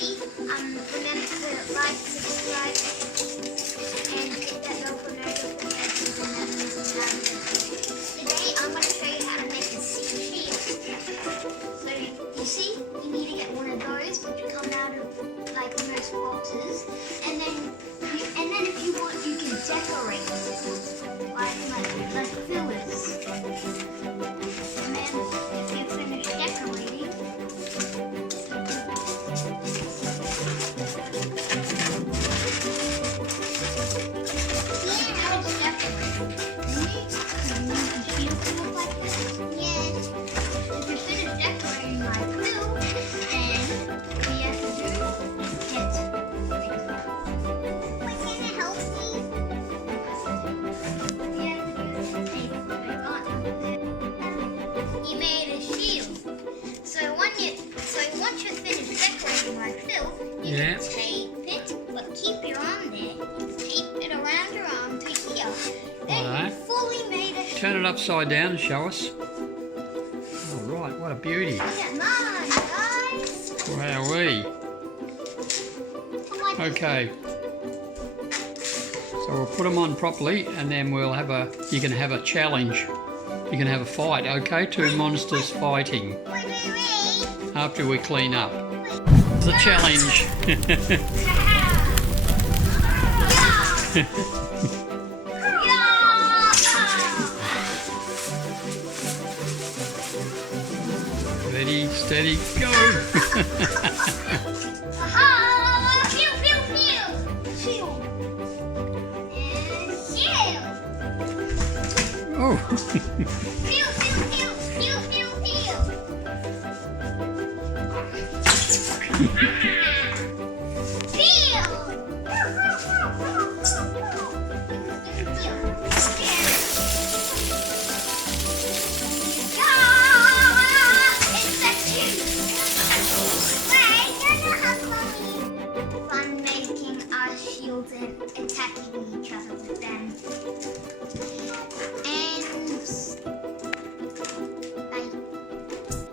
happy, remember to like, subscribe, and hit that bell for notifications. Today I'm going to show you how to make a shield. So you see, you need to get one of those which come out of like most boxes, and then if you want, you can decorate it like fillers. And then if you finish decorating, once you're finished decorating like Phil, you can tape it, but keep your arm there. Tape it around your arm to here. Then you fully made a shield. Turn it upside down and show us. All right, what a beauty. Look at mine, guys. Wowee. Okay. So we'll put them on properly, and then we'll have you can have a challenge. You can have a fight, okay? Two monsters fighting. After we clean up. The challenge. Ready, steady, go! Oh! Fun making our shields and attacking